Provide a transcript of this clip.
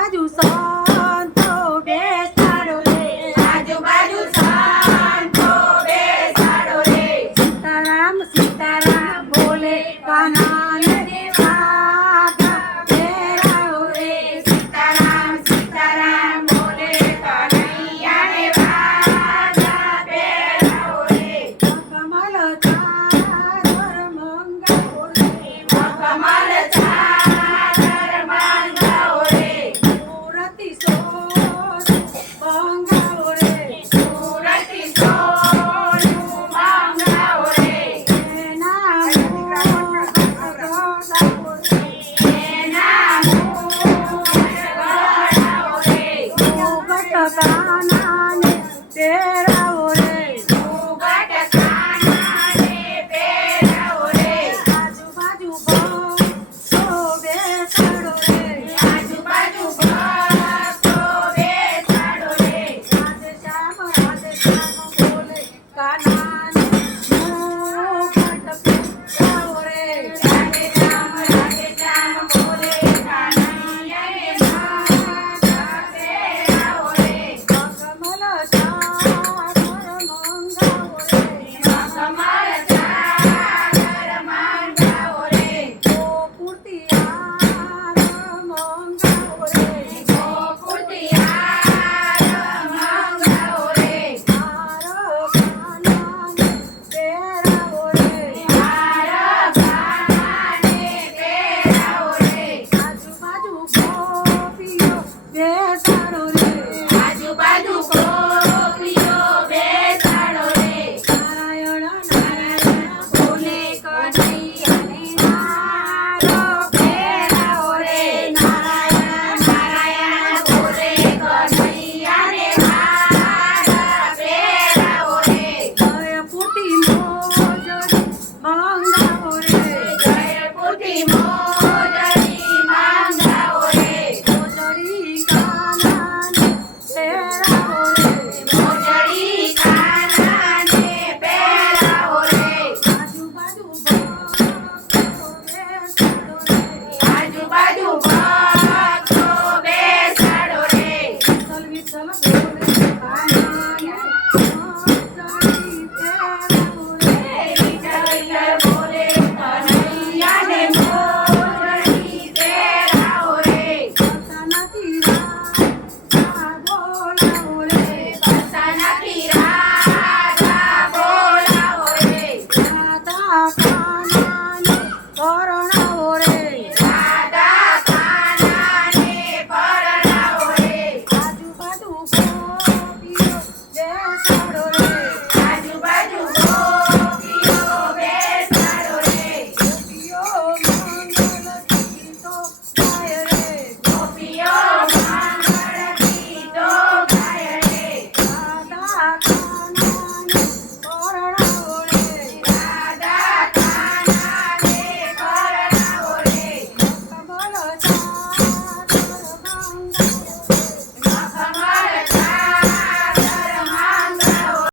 આજુબાજુ સંતો બેસાડો રે, આજુબાજુ સંતો બેસાડો રે, સીતારામ સીતારામ બોલે કાનાને વાઘા પહેરાવો રે, સીતારામ સીતારામ બોલે કનૈયાને વાઘા પહેરાવો રે, કમલ ચાદર મંગાવો રે, કમલ ચાદર મંગાવો રે, સુરતી સોનું મંગાવો રે, સુરતી સોનું મંગાવો રે, એના મુગટ ગળાવો રે, એના મુગટ ગળાવો રે, મુગટ કાના